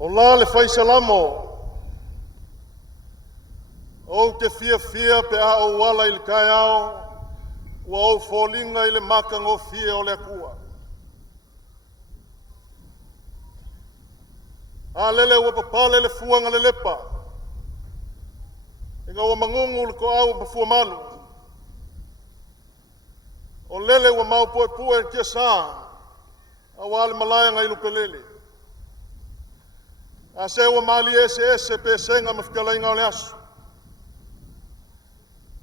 O la le faisalamo, o te fia pe a o wala i le kai ao, ua o fōlinga i le makango fia o le akua. A lele ua papale le fuanga le lepa, inga ua mangungu le ko au pa fua malu. O lele ua mau poe pue kia saa, a wale malaya ngai lupelele. A se ua mali ese pe senga mafkala inga o le asu.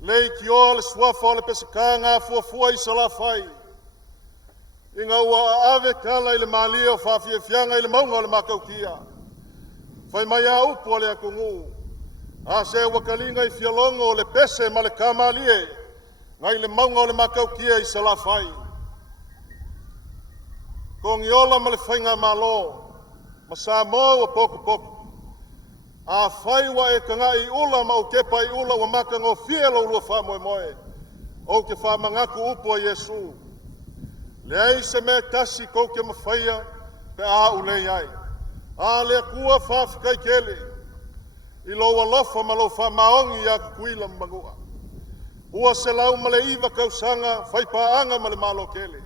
Lei ki o le suafa o le pesaka ngā fuafua i salafai. Inga ua ave kala i le malia o whawhia fianga i le maunga o le makaukia. Whai mai a upu o le akungu. A se ua kalinga i fialongo o le pese ma le kamalie. Ngai le maunga o le makaukia i salafai. Ko ngiola ma le whainga malo. Ma sa mo wa poku. A whai wa e kanga i ula ma o kepa i ula wa makango fielo ulua wha moe. O ke wha mangaku upu a Yesu. Le ai se mea kasi kou ke mawhaia pe a ulei ai. A lea kua wha whikai kele. I loa lofa ma lo wha maongi ia kukuila mangua. Ua se lau ma le iwa kausanga whai paanga ma le malo kele.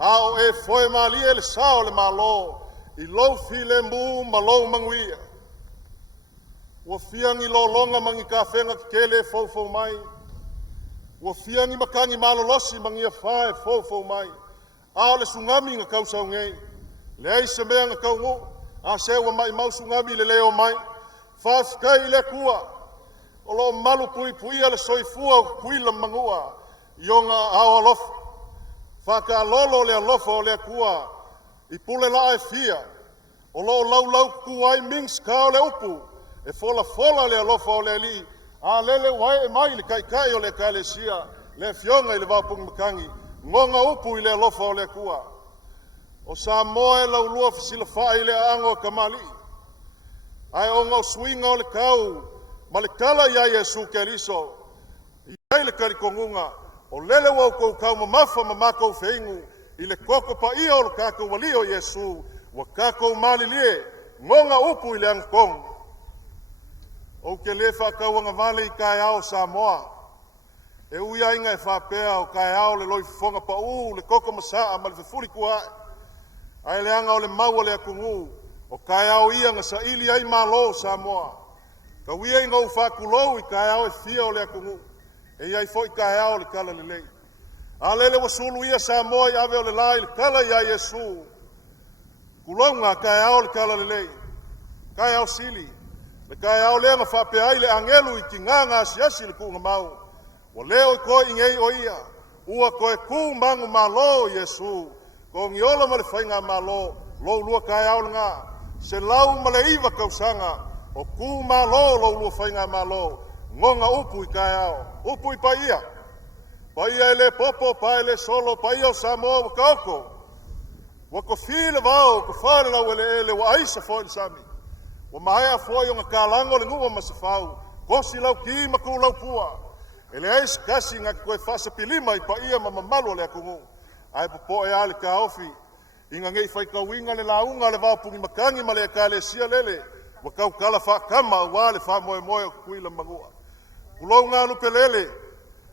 A o e foe malia le sao le malo. I lo file mbu ma lo manguia. Ua fiangi lo longa mangi ka whenga kele fau mai. Ua fiangi makangi malolosi mangi a whae fau mai. A le sungami nga kausau ngei. Le ai se mea nga kaungu. A se ua mai mau sungami le leo mai. Whawhikai le kua. O lo malu pui ale soifua o kuila mangua. Ionga ao alofa. Whaka lolo le alofa o le kua. I pule la e fia. O lo lau kuai mings kao le upu. E fola le alofa o le li. A lele wai e mai le kai o le kalesia. Le fionga i le wapung makangi. Ngonga upu i le alofa o le kua. O sa moe lau lua fisila fai le ango kamali. Ai o ngau swinga o le kau. Ma le kala ia Yesu ke liso. Iai le karikongunga. O lele wau kou kau mamafa mamakau feingu. I le koko pa ia o le kako wali o Yesu. Wa kako mali lie. Ngonga upu i le angkong. O ke le whakauanga vale i kai ao Samoa. E uia inga e whapea o kai ao le loi fonga pa le koko masaa ma le fufuri kua. Ai le anga o le maua le akungu. O kai ao ia nga sa ili ai malo Samoa. Ka uia inga u whakulou i kai ao e fia o le akungu. E iai fo i kai ao le kala le lei. A lele wa sulu ia Samoa i ave o le lai le kala ia Yesu. Kulonga kai ao le kala le lei. Kai ao sili. Le kai ao lea nga whapea ai le angelu i ki nganga siasi le kunga mau. Wa leo i koe ingei o ia. Ua koe ku mangu malo Yesu. Ko ngiola ma le whainga malo. Lo lua kai ao le ngā. Se lau ma le iwa kausanga. O ku malo lo lua whainga malo. Ngonga upu i kai ao. Upu i pa ia. Pa ia ele popo, pa ele solo, pa ia o Samoa wa kaoko. Wa ko file vau, ko whare lau ele wa aisa fo il sami. Wa maea fo i o nga kālango le ngua masafau. Kosi lau ki maku lau pua. Ele ais kasi nga koe fasa pilima i pa ia ma mamalu le akungu. Ai popo e ale ka ofi. Inga ngei fai kauinga le launga le vau pungi makangi ma le ka le sia lele. Wa kau kala wha kama wa le wha moe o kuila mangua. Kulou ngā lupe lele.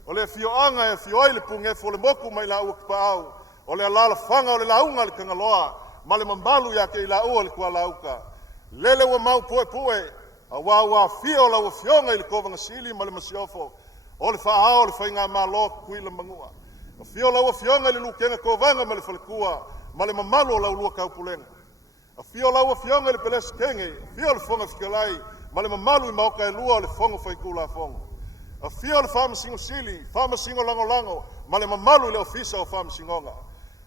O le fioanga e fioi le punge fo le moku mai la ua kipa au. O le alala whanga o le launga le kangaloa. Ma le mambalu ya ke i la ua le kua lauka. Lele ua mau pue. A wa fio la ua fionga i le kovanga sili ma le masiofo. O le wha o le whainga malo kuila mangua. O fio la ua fionga i le lukenga kovanga ma le falekua. Ma le mamalu o la ulua kaupulenga. A fio la ua fionga i le pelesi kenge. A fio le fonga fikalai. Ma le mamalu i maoka e lua o le fonga whaikula fonga. A fio le whamasingo sili, whamasingo lango, ma le mamalu i le ofisa o whamasingonga.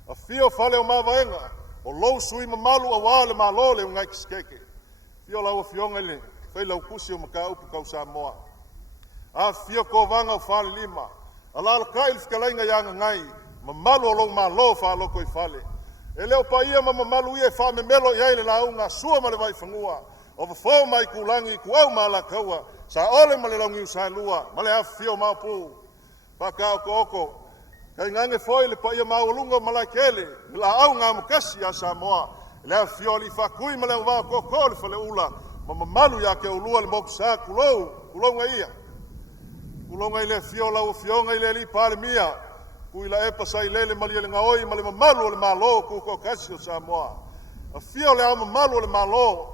A fio whale o mawaenga, o lou sui mamalu a wale malo le ungai kiskeke. Fio lau a fionga le, whai lau kusi o maka upu kau Samoa. A fio ko vanga o whale lima, a lala kai le whikalainga yanga ngai, mamalu o lou malo whalo koi whale. E leo pa ia ma mamalu ia wha me melo iai le launga, sua ma le vai whangua, o whao mai kulangi ku au ma la kaua, sa ole ma le laungi usai lua, ma le hafi fio maupu. Pakao ko oko. Kai ngange foi le pa ia maulunga malakele, la au ngā mukasi a Samoa. Le fioli fa kui ma le wa ko ko le fale ula ma malu ya ke ulua le mo sa kulo ngai kulonga ile fiola o fionga ile li palmia kuila e pasai lele mali le ngaoi mali malu le malo ku ko kasio Samoa a fiola ama malu le malo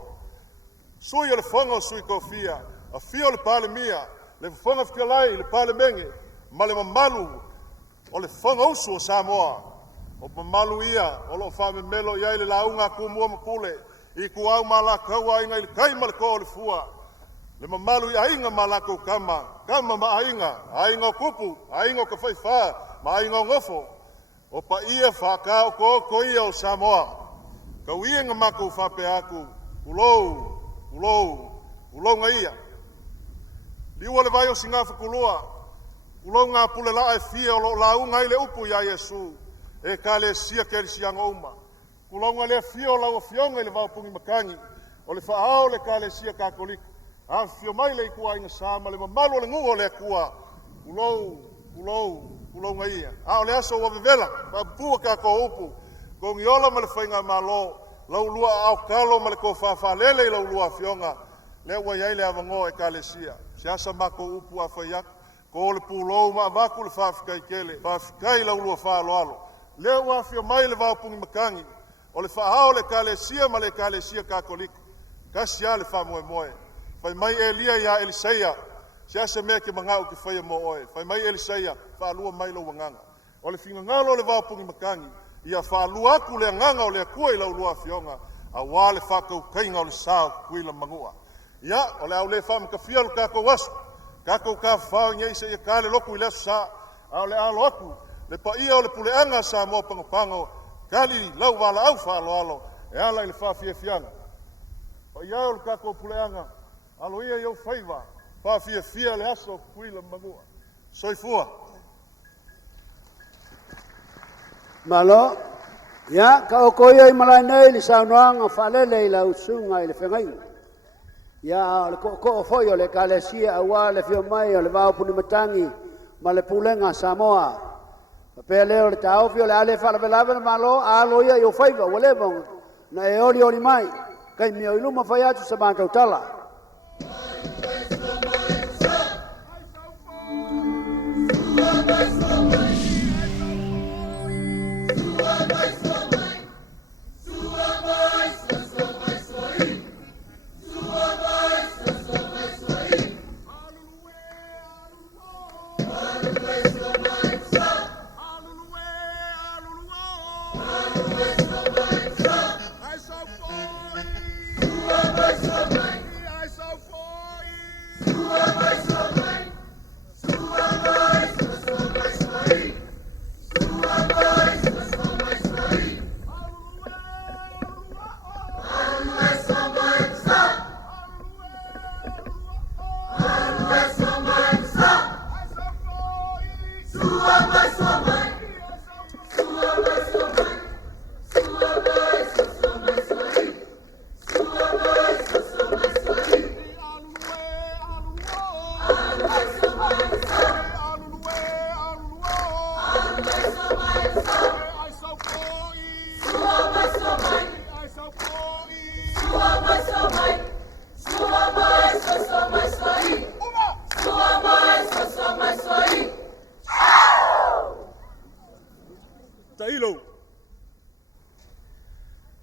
sui le fonga sui kofia a fiola palmia le fonga fiolai le palmenge mali malu o le fonga uso Samoa o malu ia o lo fa melo ia le launga ku mo pule I ku au mala kaua inga il kai mal ko le fua le mamalu I ainga malako kama ma ainga kupu ainga ka fai fa ma ainga ngofo o pa ia fa ka ko ia o Samoa ka winga mako fa pe aku ulo ngai li wole vai o singafa kulua ulo nga pule la e fia o la unga ile upu ya Yesu e kale sia ke sia ngoma kulonga le fio la o fionga le va pungi makangi o le faao le kale sia ka kolik a fio mai le ku ainga sama le malo le nguo le kua ulo ngai a o le aso o vela pa pu ka ko upu ko ngiola ma le fainga malo la ulua au kalo ma le ko fa lele la ulua fionga le wa yai le avango e kale sia sia ma ko upu a fa yak ko le pulo ma va ku le fa kai kele fa kai la ulua fa lo le wa fio mai le va pungi makangi o le whaao le kalesia ma le kalesia kakoliko. Kasia le wha moe. Whai mai Elia ia Eliseia. Sia se mea ke mangau ki whaia mo oe. Whai mai Eliseia, whaalua mai lau wanganga. O le whinga ngalo le wapungi makangi. Ia whaalua aku le nganga o le akua I lau lua fionga. A wale whakau kainga o le sao kuila mangua. Ia, o le au le wha makawhia le kako wasu. Kako ka whao nye se ia kale loku I le sa. A o le alo aku. Le pa ia o le puleanga sa mo pangopango. Kali lau wala au whaaloalo, e ala I le whawhiawhianga. Pa ia o le kako puleanga, alo ia iau whaiva, whawhiawhia le aso kuila mangua. Soifua. Malo, ia, ka o koia I malai nei li saunoanga whalele I la usunga I le whengai. Ia, le ko foi o le kalesia awa le fio mai o le wao puni matangi, ma le pulenga Samoa. Pe leo le tau fio le ale fala velava malo alo ia yo faiva wale bon na e oli mai kai mi o iluma fai atu sa banka utala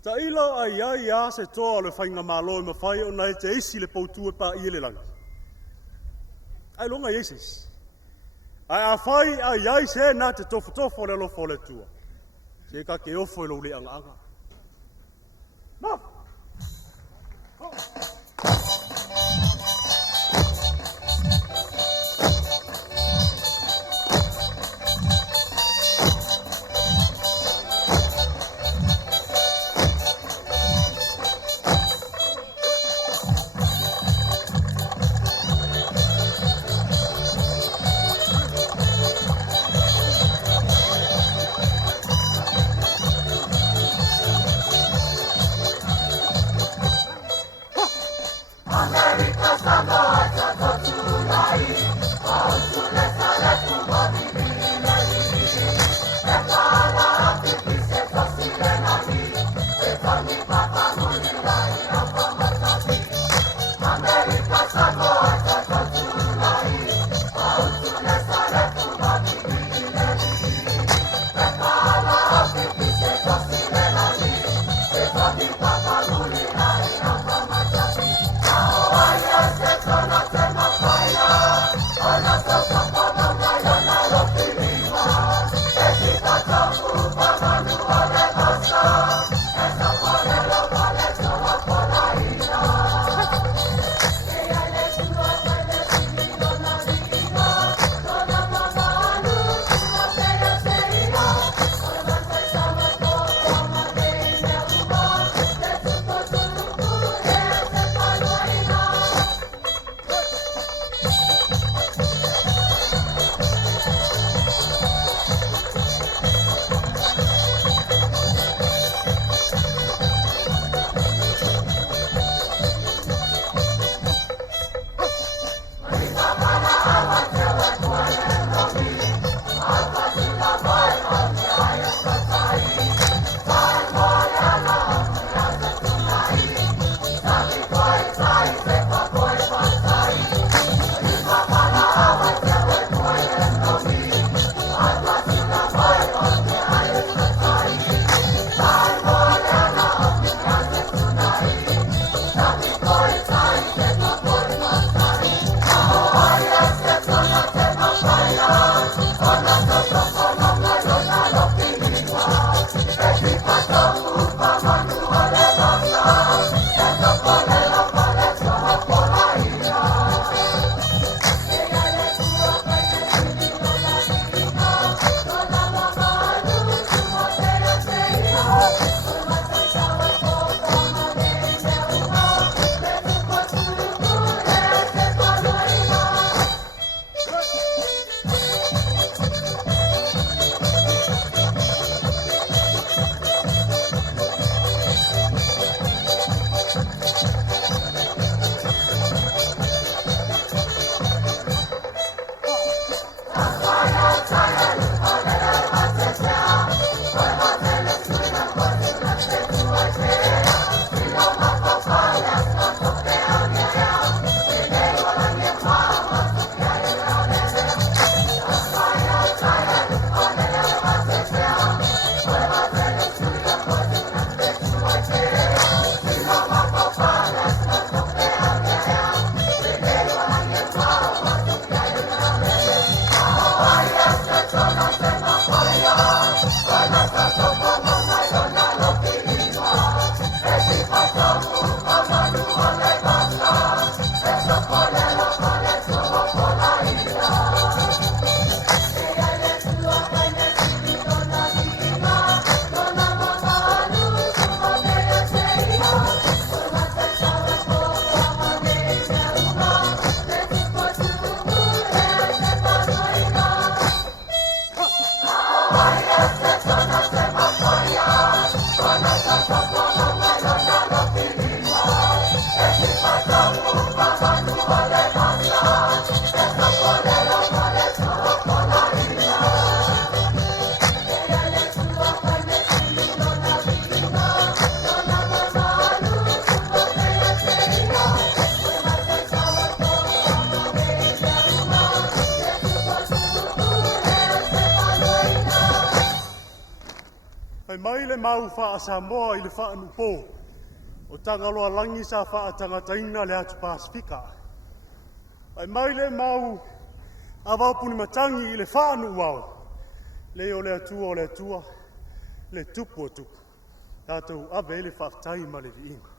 Tailo ai ai a se toa le whainga malo ma whai o nai te isi le poutua pa I le langa. Ai longa Jesus. Ai a whai ai ai se na te tofo le lofo le tua. Se ka ke ofo lo le anga anga. No! Mai le mau wha Samoa i le wha anu pō. O tangaloa langi sa wha tangataina le atu Pasifika. Ai mai le mau a waupuni matangi i le wha anu wau. Le o le atua, le tupu o tupu. Tātou awe le whaktai ma le viinga.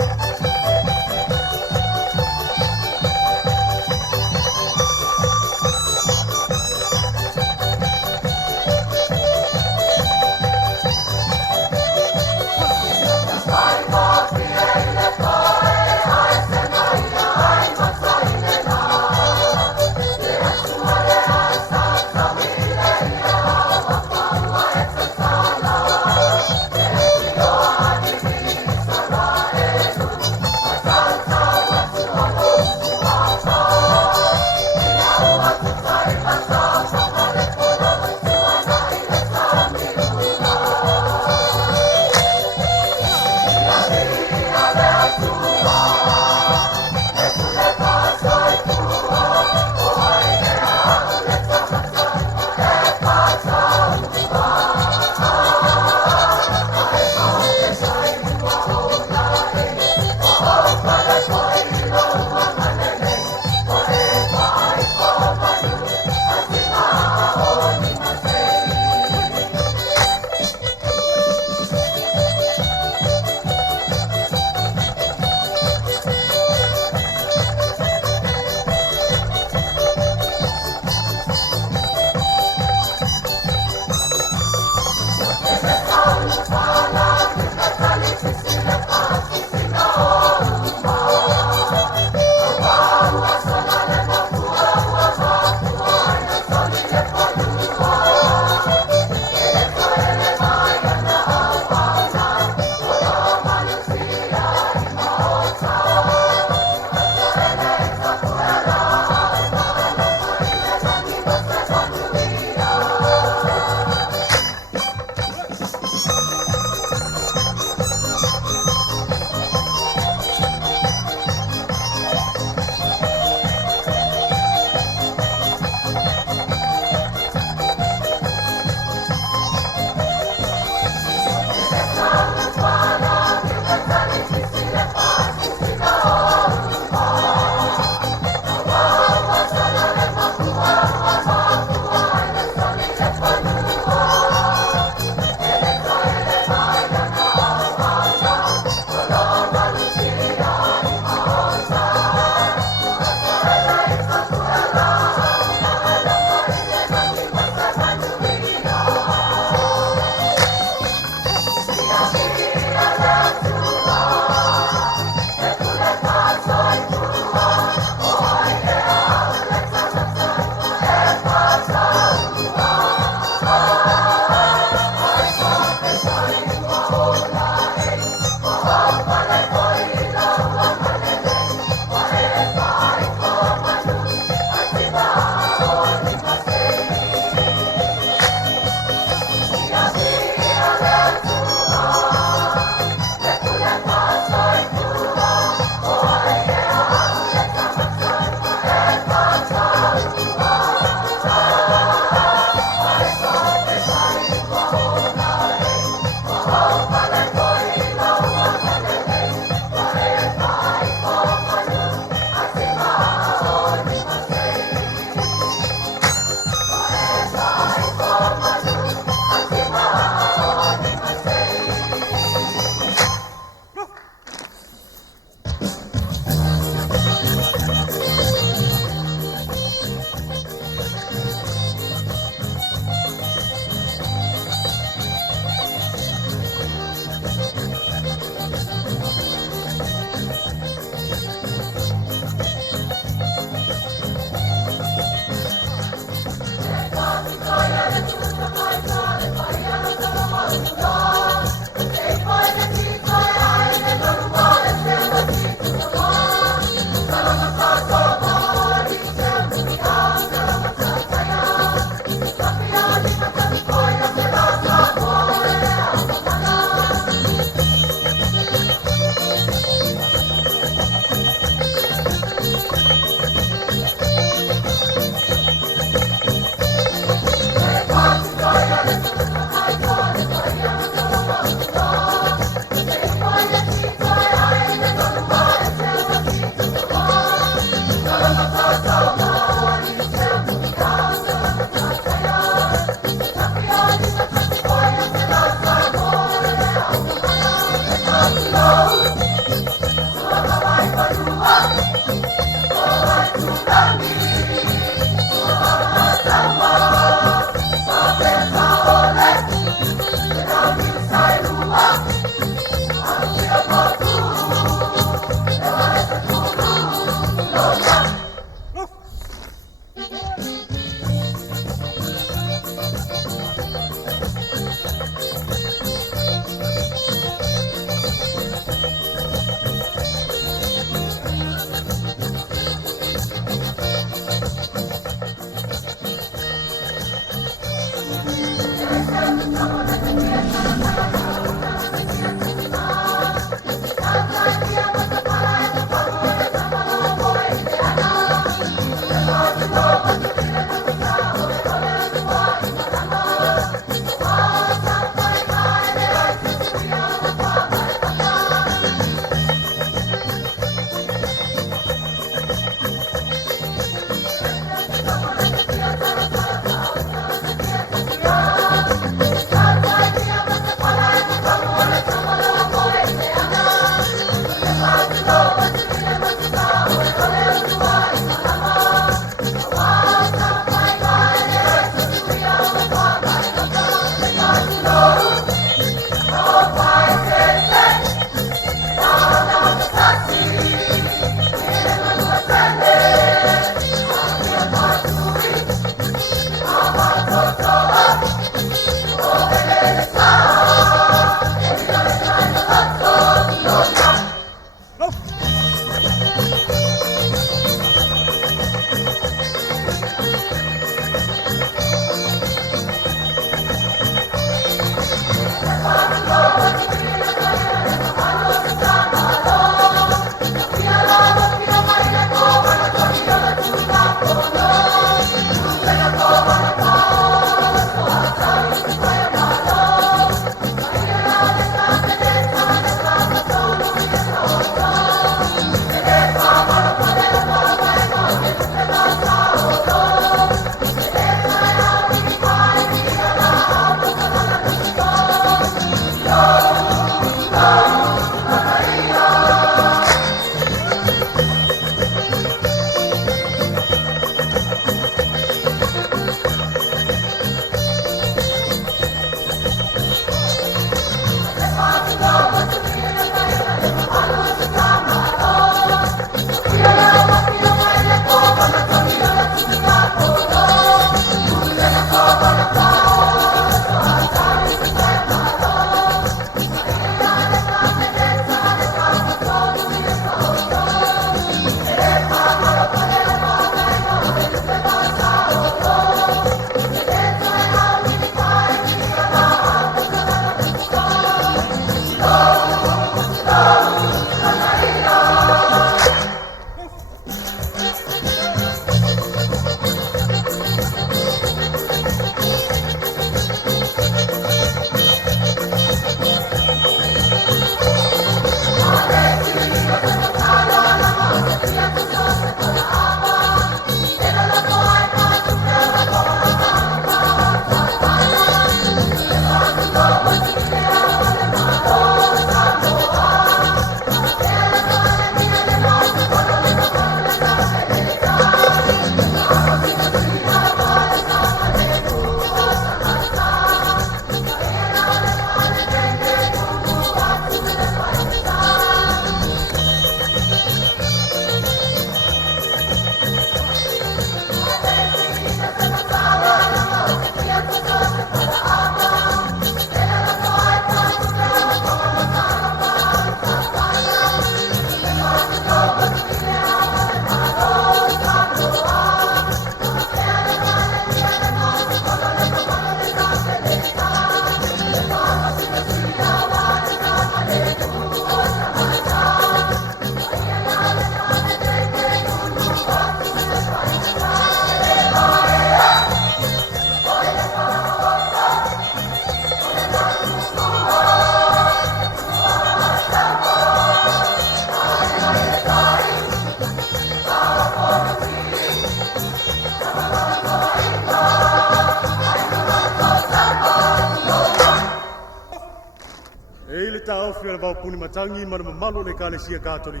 ofi le vaupuni matangi ma le mamalu le kalesia katoli.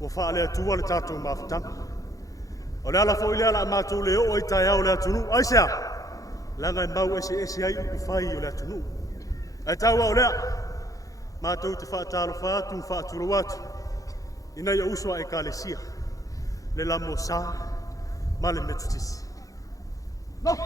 Ua wha le atua le tātou mawhitanga. O le ala fo ile ala mātou le o i tai au le atunu. Aisea, langa mau ese ai u whai o le atunu. Ai taua o lea, mātou te whaatalo whaatu, whaaturo watu. Ina ia usua e kalesia. Le lamo sa, ma le metutisi. No!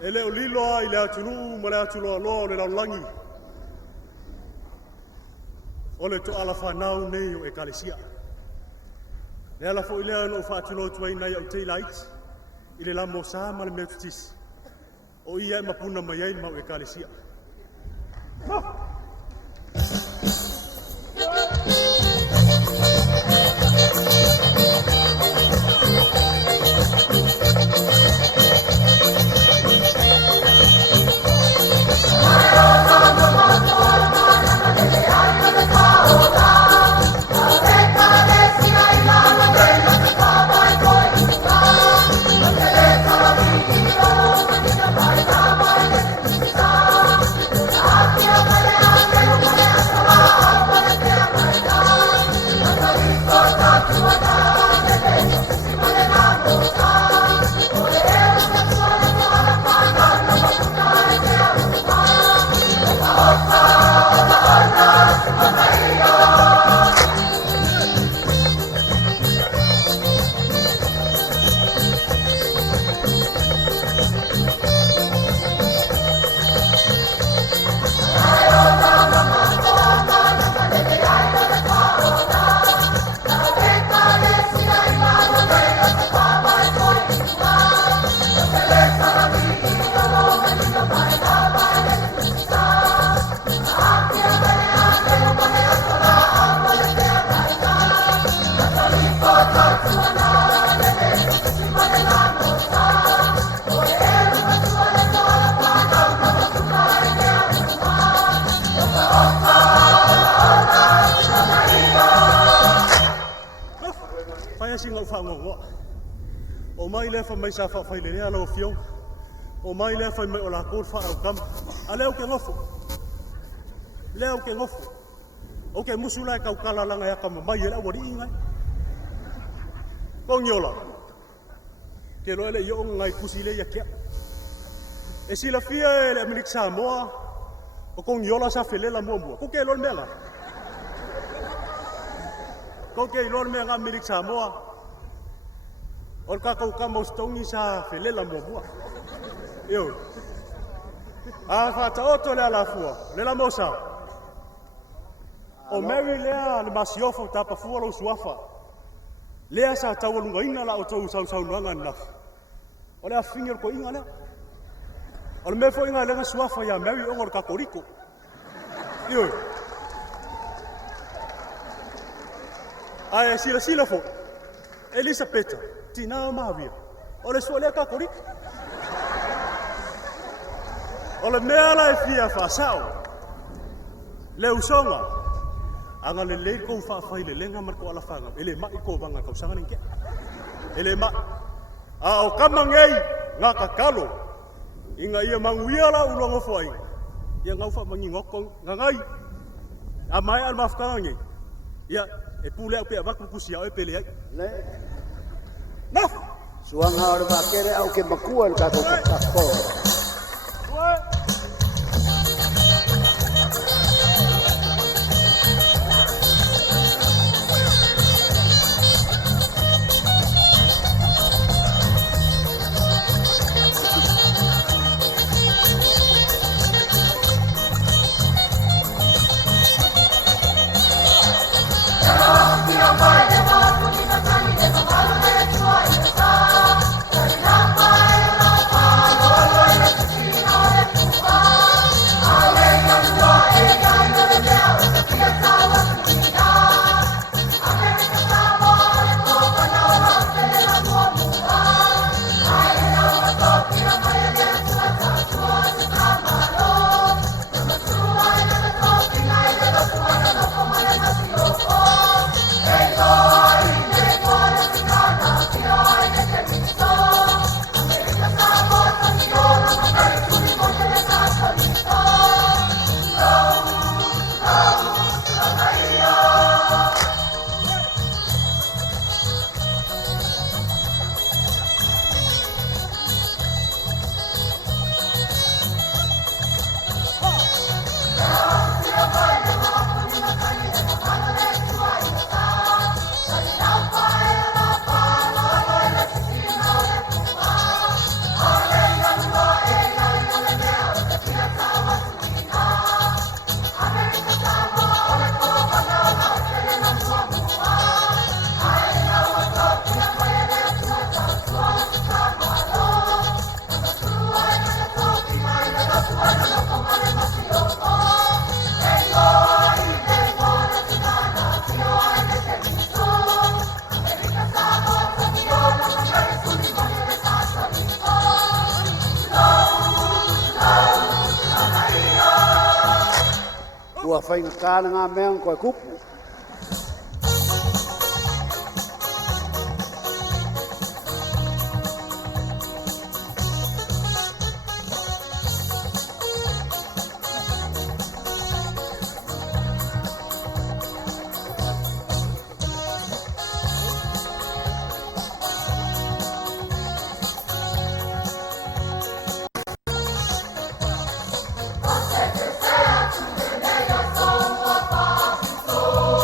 Ele o liloa i le atunu ma le atuloa loa o le laulangi. O le to ala whanau nei o e kalesia. Le ala fo i lea no whaatulo tuai nei au te lait. I le lamo sa ma le metutis. O ia e mapuna mai ai ma o e kalesia. O mai le fa mai sa fa fai le ala o fio. O mai le fa mai o la kor fa o kam. A leo ke ngofo. Leo ke ngofo. O ke musula ka ukala langa ya ka mai ele wori inga. Ko ngiola. Ke lo ele yo ngai kusile ya kia. E sila fia ele milik Samoa. O ko ngiola sa felela mo. Ko ke lo menga. Ko ke lo menga milik Samoa. O kakau kamo stongi sa felela mo. Yo. A fata oto le ala fua. Le la mosa. O Mary lea le masiofo tapa fua lo suafa. Lea sa tawalunga inga la o tau sau nuanga na. O le a finger ko inga lea. O le mefo inga lenga suafa ya Mary ongor kakoriko. Yo. Ai sila fo. Elisabetta, tina Maria. O le suole kakoriko. O le mea la e fia fasao. Le usonga. anga le ko fa fa le lenga mar ko ala fanga ele ma ko banga ko sanga ninge ele ma a o kamangei nga kakalo inga ia manguia la ulongo foi ia ngau fa mangi ngoko ngai a mai al mafkanga ngi ia e pule pe ba ku sia e pele ai Le. na Suanga o le makere au ke makua le kako kako. Ua whainga kāna ngā mea koe kupu. Oh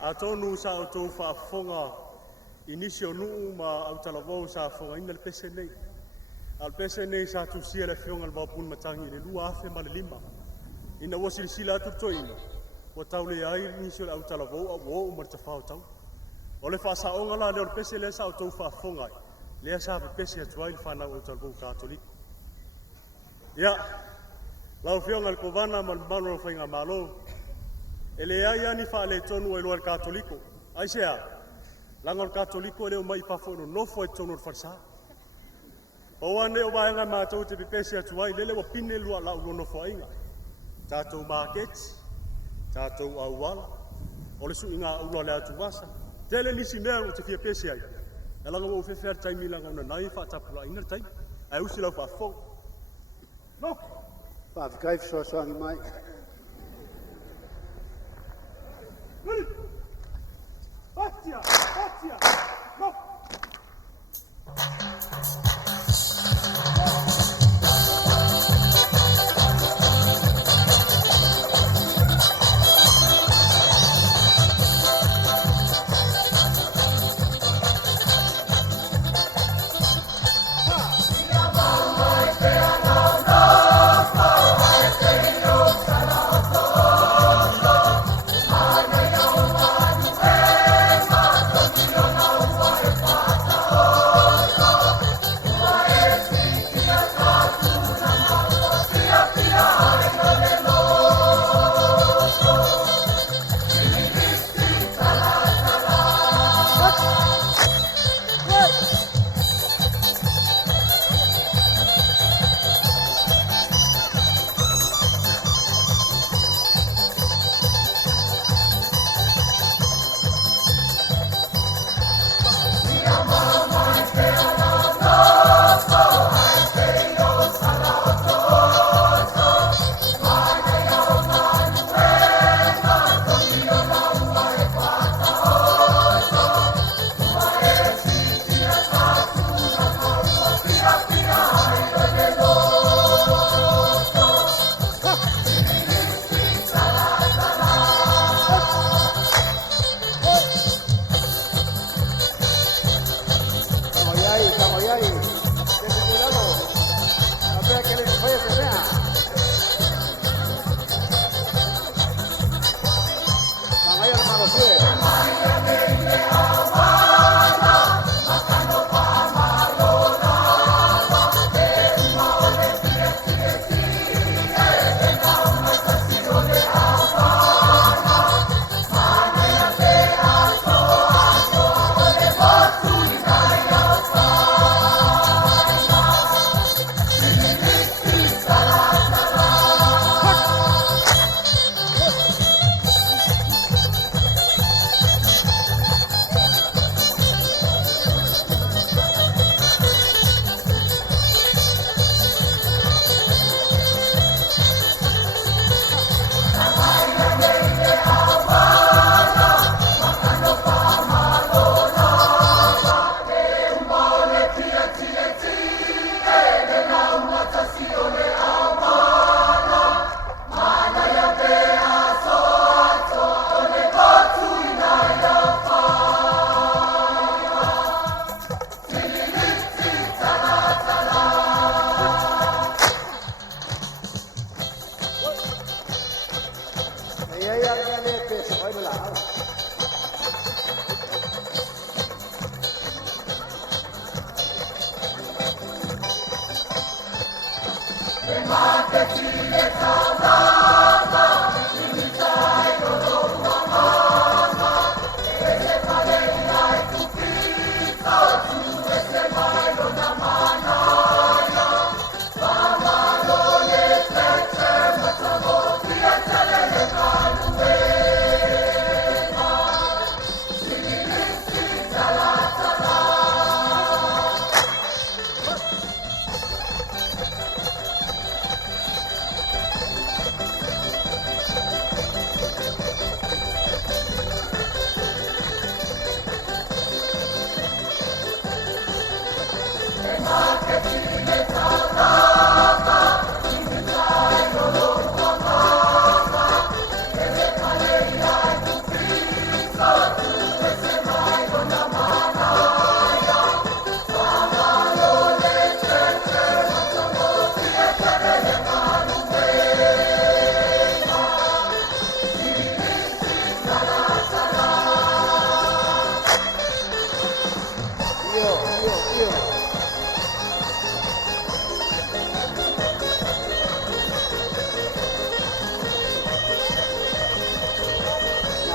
A tonu sa o tō whaafonga inisi o nuu ma au talavou sa fonga ina le pese nei. Al pese nei sa tu sia le fionga le wapun matangi le lua afe ma le lima. Ina wasi le sila atu toina. Wa tau le ai nisi o le au talavou a wo umar ta whao tau. O le whaasa onga la leo le pese le sa o tō whaafonga. Lea sa pe pese atuai le whanau au talavou Katoliko. Ia, lau fionga le kovana ma le mano o whainga malo. E le ai ani wha le tonu e loa le Katoliko. Ai sea, langa le Katoliko e leo mai pafo no nofo e tonu le wharsa. O ane o vaenga mātou te pepese atuai, lele wa pine lua lau no nofo ainga. Tātou māketi, tātou auala, o le su inga ula le atu wasa. Tele nisi mea o te fia pese ai. E langa mo ufefe ar taimi langa una nai wha tapula ina taimi. Ai usi lau whafong. No! Whawhikaif soasoangi mai. Batia! Batia! No!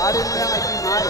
Ari mo yang ay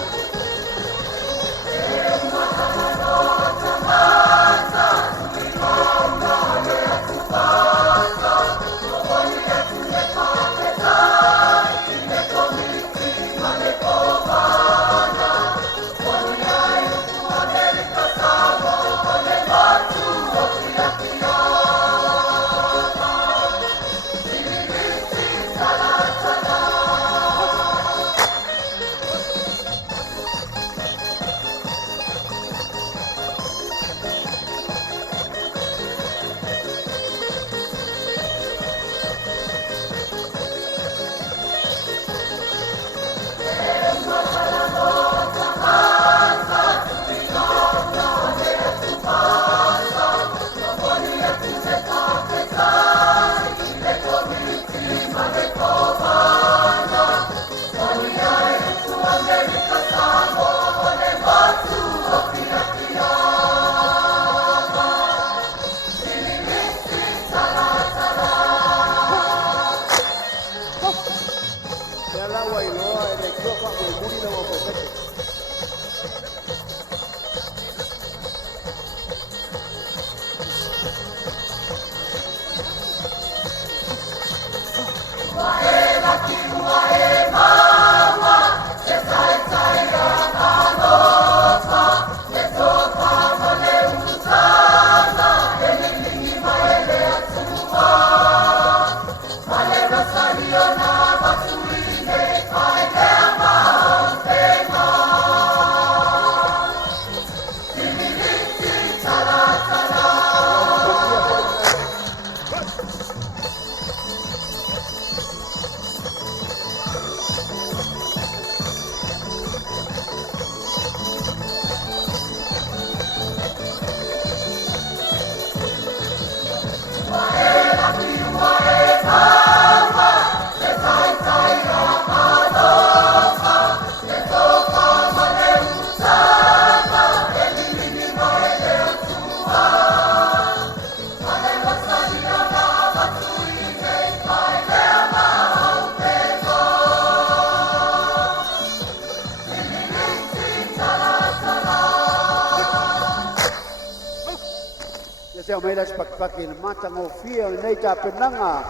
Saya mai las pakpakin mata ngofia nei ka penanga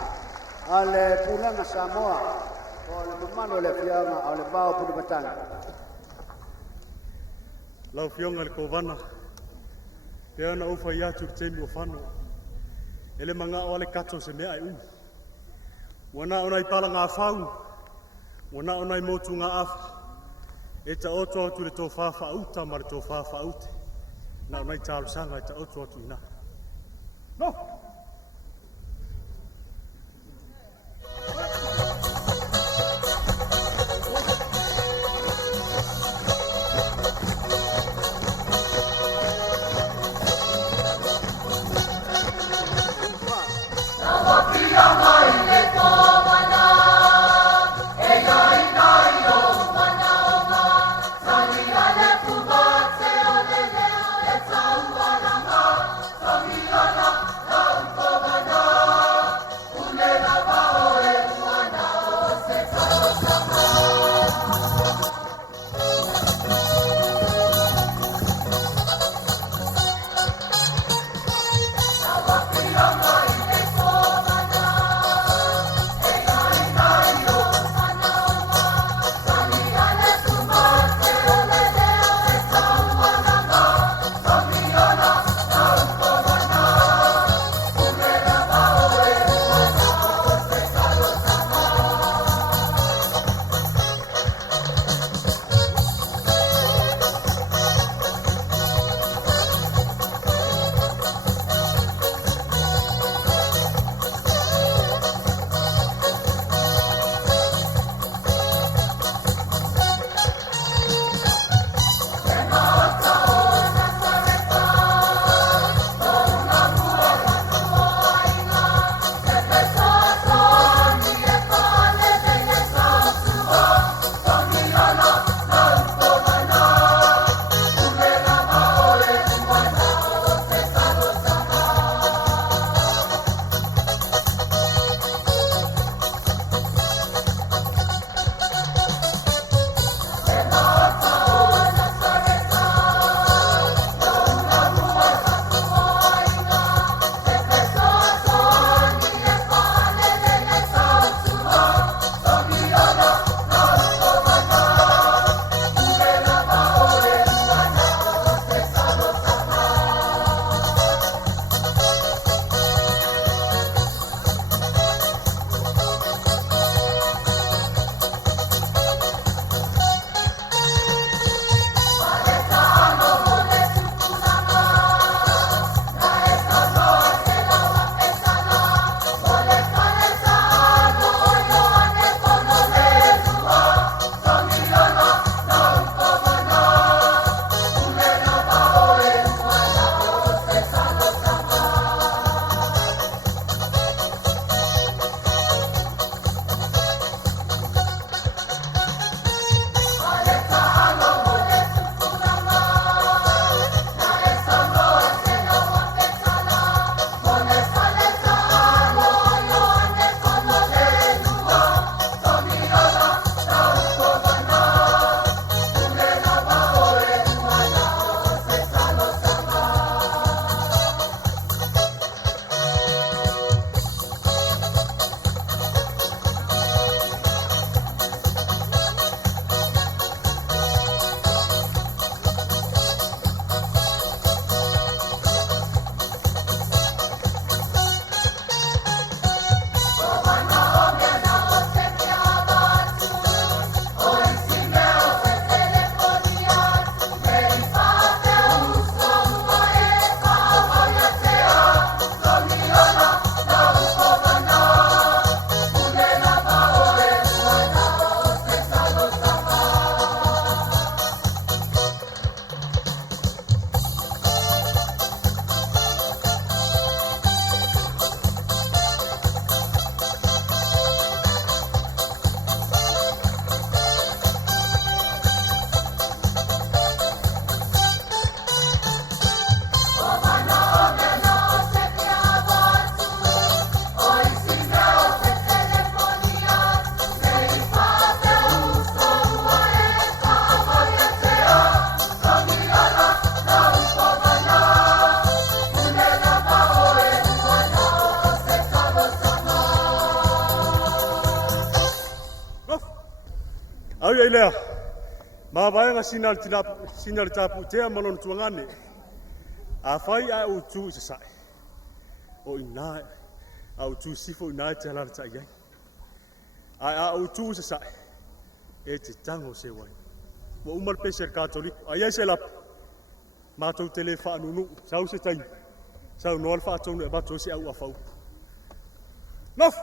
ale pulang Samoa ole mamano le fianga ole bao pu batang lau fianga le kovana pe ana ufa ya tu temi ofano ele manga ole katso se me ai u wana ona ipala nga fau wana ona motu nga af eta oto tu le tofafa uta mar tofafa ut na ona talu sanga eta oto tu ina no. No! le lea. Ma vaenga sinal tapu tea malon tuangane. A fai a utu se sai. O ina a utu sifo ina te ala ta ia. A utu se sai. E te tango se wai. Mo umal peser katoliko. Ai se la ma tau tele fa nunu sau se tai. Sau no alfa tonu e bato se au afau. Nof.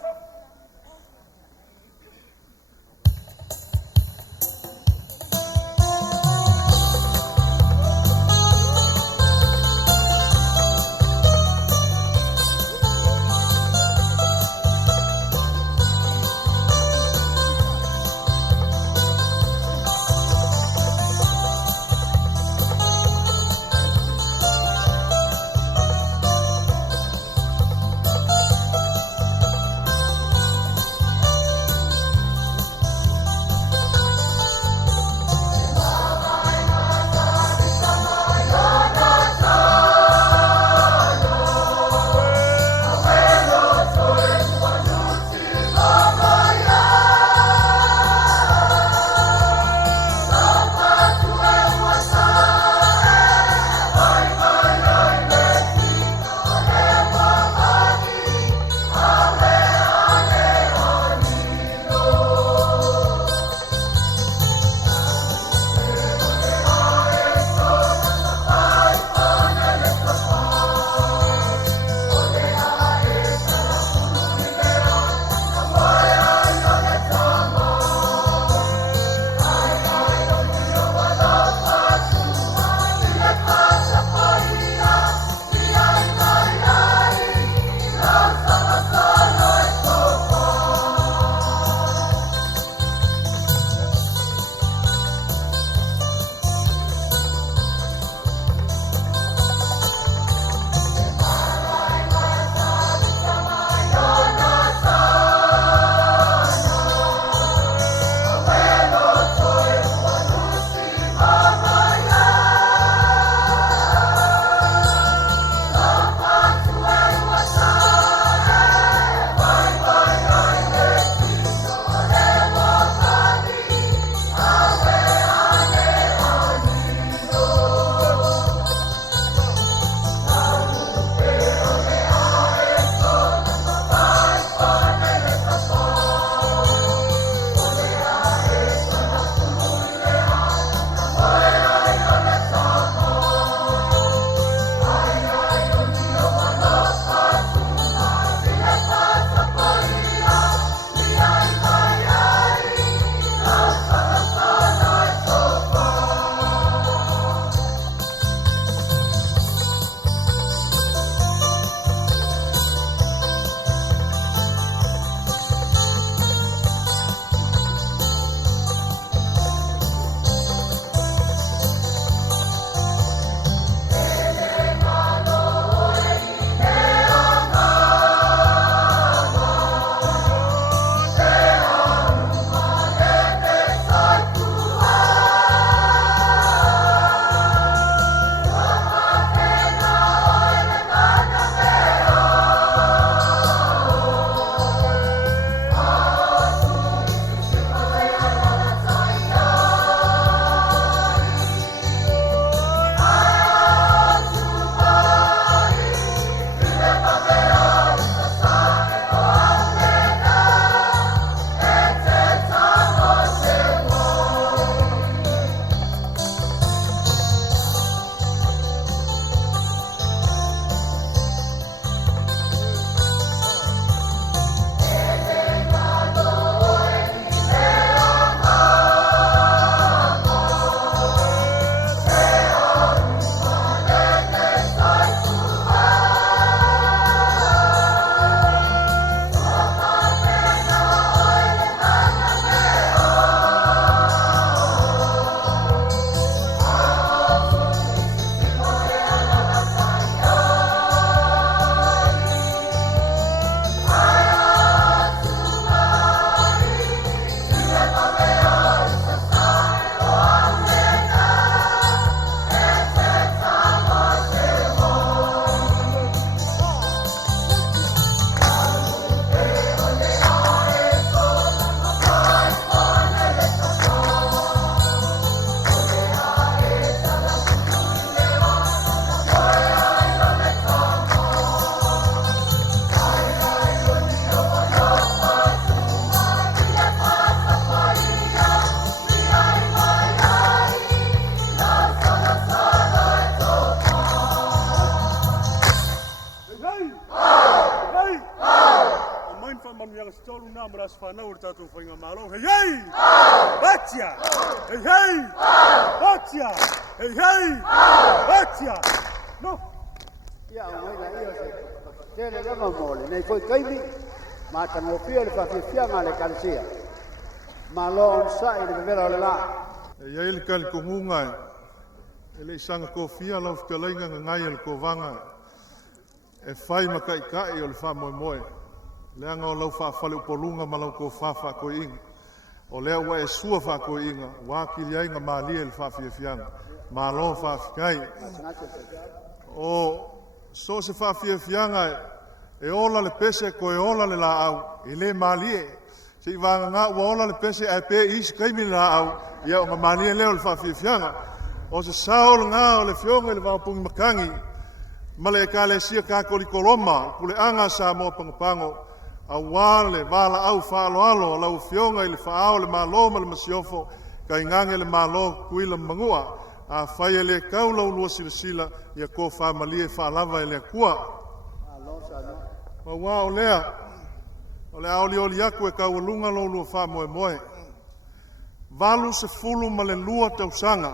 le tātou whainga mālo. Hei hei! Batia! Hei hei! Batia! Hei hei! Batia! No! Ia o mai la ia se tele langa mole nei foi kaimi ma tango pia le fafianga le kalsia ma lo on sai le vera le la E ia ele kali kongunga ele sanga kofia lau fkalainga ngai ele kovanga e fai makai kai o le fa moe moe le anga o lau fa fale upolunga ma lau ko fa ko inga o le wa e sua fa ko inga wa ki ia inga mali ele fa fianga ma lo fa kai o so se fa fianga e ola le pese ko e ola le la au e le mali se va nga ola le pese e pe is kai mi la au ia o mali le o le fa fianga o se saol nga o le fionga le va pung makangi male ka le sia ka ko li koloma pule anga sa mo pango a wale vala au fa alo la fionga le fa au le malo le masiofo ka ingange le malo kuila mangua a fai le kaula ulua sila ia ko fa malie fa lava ele kua wa olea ole aoli oli aku e kaulunga lo lu fa moe valu se fulu male lua tausanga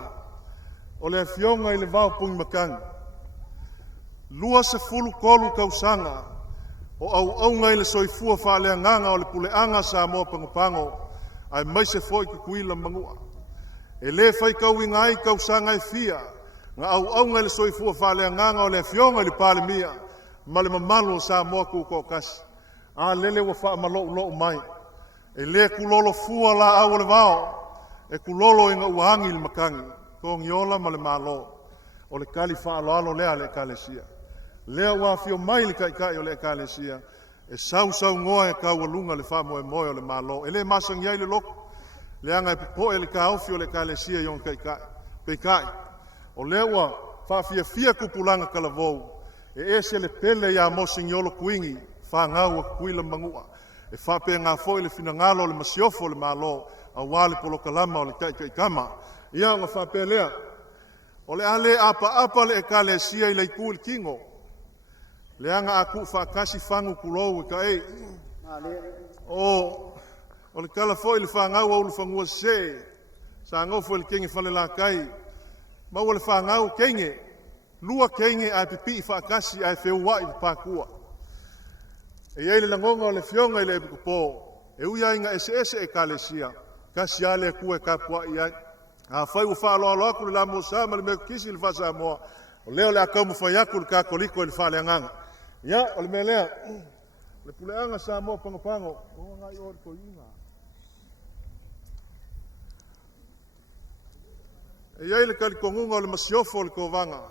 ole fionga ile va pung makang lua se fulu kolu kausanga o ngai le soifua fa le nganga ole pule anga sa mo pango ai mai se foi ki kuila mangua e le fai kau ingai kau sanga e fia nga au ngai le soifua fa le nganga o le fionga le pale mia ma le mamalo sa mo ku ko kas a lele wa fa malo lo mai e le kulolo fua la au le vao e kulolo inga uhangi le makangi ko ngiola ma le malo o le kali fa alo le ale kalesia le wa fio mai le kai o le kalesia e sau ngoa e ka walunga le fa mo o le malo e le masang yai le loko le anga po ele ka ofio le kalesia yon kai o lewa fa fia kupulanga kalavou e ese le pele ya mo signolo kuingi fa ngau kuila mangua e fa pe nga foi le finangalo le masiofo le malo a wale polo kalama o le kai kama ia nga fa pelea o le ale apa le kalesia i le kul kingo le anga aku fa kasi fangu kulou ka e o le kala foi le whangau au le whangua se sa ngofo le kengi whale la kai ma o le whangau kenge lua kenge a pipi whakasi a whewai le pakua e eile langonga o le fionga i le epikupo e uia inga ese e kalesia kasi ale a kua e kapua i ai a whai u whaaloalo aku le la mo sama le meko kisi le whasa moa o leo le akau mo whai aku le kakoliko i le whale anganga ia o le melea le puleanga sa moa pango o ngai o le koinga e iai le kalikonguga o le masiofo o le kovanga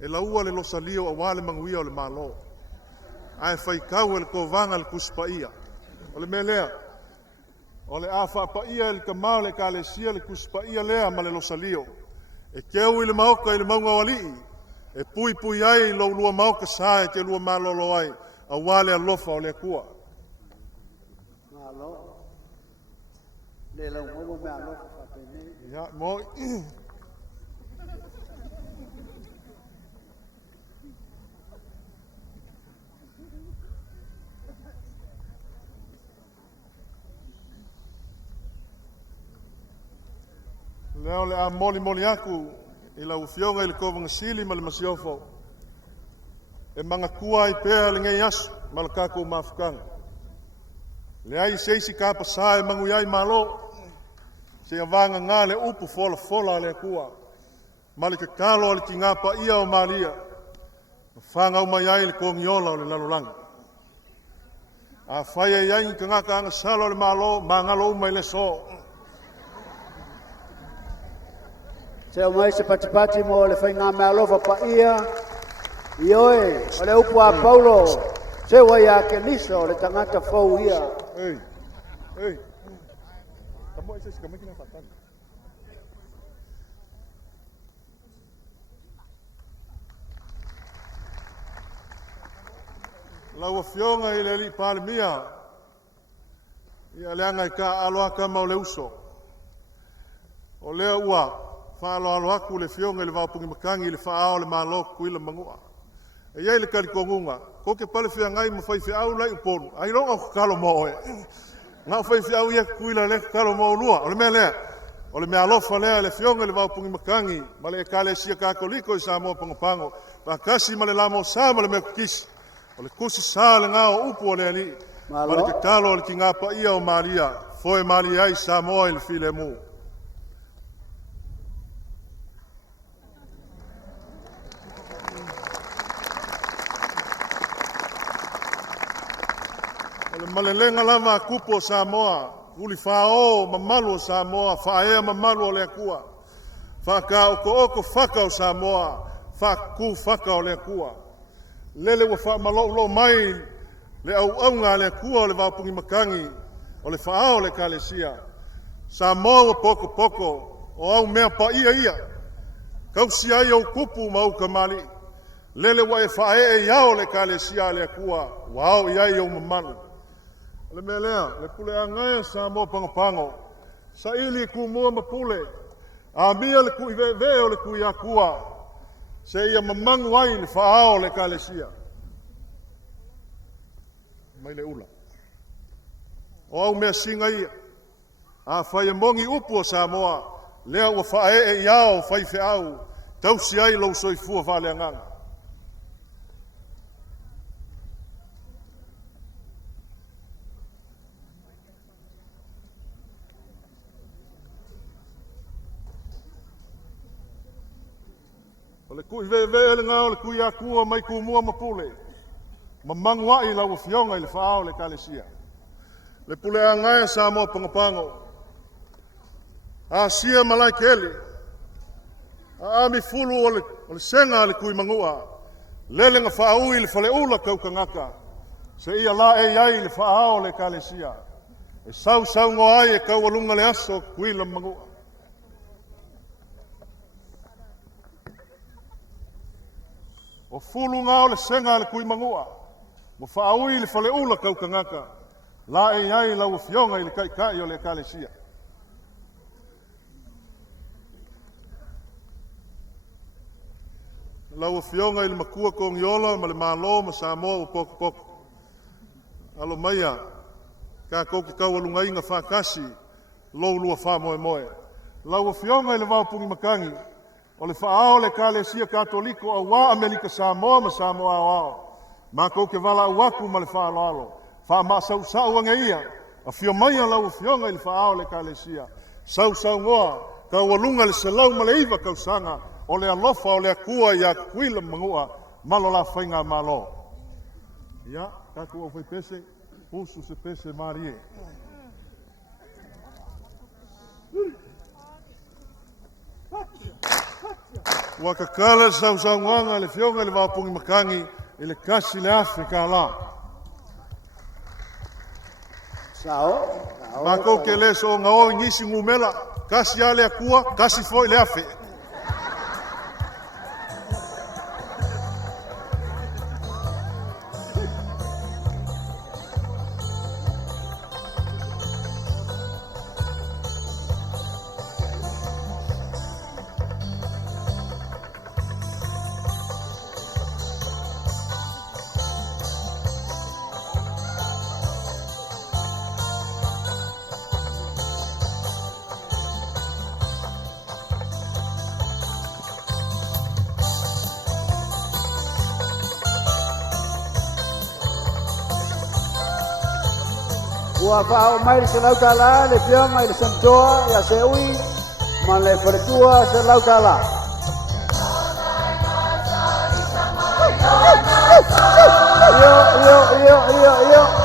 e laua le losalio auā le maguia o le malo ae faikau e le kovanga le kusipaia o le mea lea o le a faapaia e le kamao le kalesia le kusipaia lea ma le losalio e keu i le maoka i le mauga o alii e pui ai i lou lua maoka sa e ke lua malolo ai auā le alofa o le akua malo le lau mo me alofa ia mo leo le a moli aku i lau fionga i le kovangasili ma le masiofo e mangakua i pea le ngai asu ma le kakou mafukanga le ai seisi kapasa e mangu iai malo se avanga ngā le upu fola le kua ma le kakalo le kingapa ia o malia whangau mai ai le kongiola o le lalolanga a whaia iai ka ngaka anga salo le malo ma ngalo umai le so se o mai se patipati mo le whainga mea lofa pa ia i oe o le upu a Paulo se wai a ke niso le tangata fau ia ei kamu ese si kamiki na fatan lau fionga i le li palmia ia le anga ka aloa ka mau le uso o le ua fa alo aku le fionga le vapungi makangi le fa ao le malo kuila mangua e ia le kalikongunga ko ke pale fia ngai mo fai fia au lai uponu ai longa kalo mo e Nga fai fi au ia kuila le kalo mo lua. Ole mea lea. Ole mea alofa lea le fionga le waupungi makangi. Ma le kale sia kakoliko i Samoa pangopango. Pa kasi ma le lamo sa ma le mea kukisi. Ole kusi sa le ngao upu o le ali. Ma le kakalo le ki ngapa ia o malia. Foe malia i Samoa i le file mu. Malelenga lama kupo Samoa, uli fao mamalu Samoa, faea mamalu o le akua. Faka oko faka o Samoa, faku faka o le akua. Lele wa fa malo mai le au nga le akua o le waupungi makangi, o le fao o le kalesia. Samoa wa poko o au mea pa ia. Kausi ai o kupu mau kamali. Lele wa e fae iao le kalesia le akua, wao iai o mamalu. Le melea, le pule angai Samoa pangopango. Sa ili ku mua mapule. A mia le ku veo le ku iakua. Se ia mamangu ai le faao le kalesia. Mai le ula. O au mea singa ia. A fai mongi upu o Samoa. Lea ua fae iao fai fe au. Tausi ai lau soifua vale anganga. O le kui veve le ngao le kui akua mai ku mua mapule. Mamangu ai lau fionga i le faao le kalesia. Le pule angai Samoa pangopango. A sia malai kele. A ami fulu o le senga le kui mangua. Lele nga faau i le fale ula kaukangaka. Se ia la e iai le faao le kalesia. E sau ngo ai e kaualunga le aso kui la mangua. O fulu ngao le senga le kui mangua. Mo faau i le fale ula kaukangaka. La e iai lau fionga i le kai o le kalesia. Lau fionga i le makua kongiola ma le malo ma Samoa o poko. Alo maia, ka kouki kaualunga inga whakasi, lou lua wha moe. Lau fionga i le waupungi makangi, o le whaao le kalesia katoliko a wā Amerika Samoa ma Samoa ao. Ma kouke wala uaku ma le whaaloalo. Wha ma sau anga ia, a fio maia lau fionga i le whaao le kalesia. Sau ngoa, kaualunga le salau ma le iwa kausanga, o le alofa o le akua ia kuila mangua malo la whainga malo. Ia, kaku o whai pese, pusu se pese marie. Wakakala sau nganga le fionga le waupungi makangi i le kasi le Afrika la. Sao. Mako ke le so ngao ngisi ngumela, kasi ale akua, kasi foi le afe. Ua whao mai se lautala le fionga i le santoa ia se ui ma le wharetua se lautala. Io.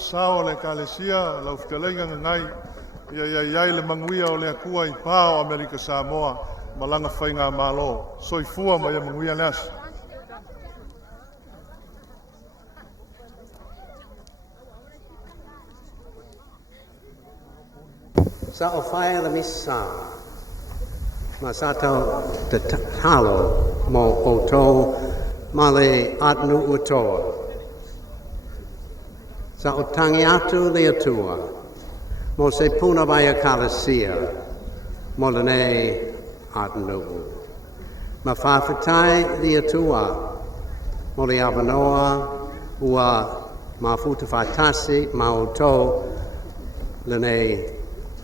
sao le kalesia lau ftelenga ngai ia le manguia o le akua I pā o Amerika Samoa malanga whainga malo soifua mai a manguia leas. Sa o whaia la misa, ma sa tau te halo mo o tō ma le atnu utoa. Sa o tangi atu le atua, mo se puna vai a kalasia, mo le nei atnu. Ma whawhitai le atua, mo le awanoa, ua ma futa whaitasi, ma o tō le nei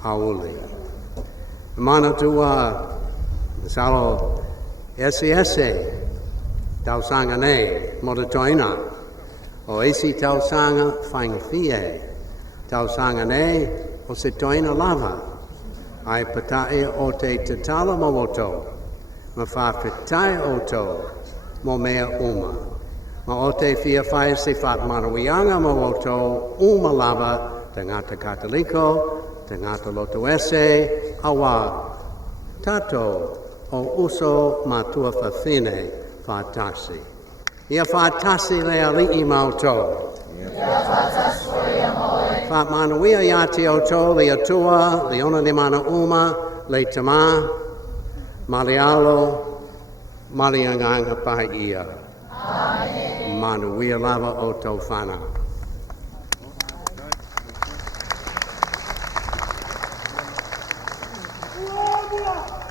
auli. Mana tua salo SESE tau sanga nei mo te toina o esi tau sanga whainga fie tau sanga nei o se toina lava ai patai o te tatala mo oto ma whawhitai oto mo mea uma ma o te fia whae se what marawianga mo oto uma lava te ngata kataliko te ngata loto ese, awa, tato o uso matua whawhine whātasi. Ia whātasi le alii mauto. Whāmanuia iati o to le atua, le ona le mana uma, le tama, malialo, malianganga pai ia. Manuia lava o to whana. Vamos!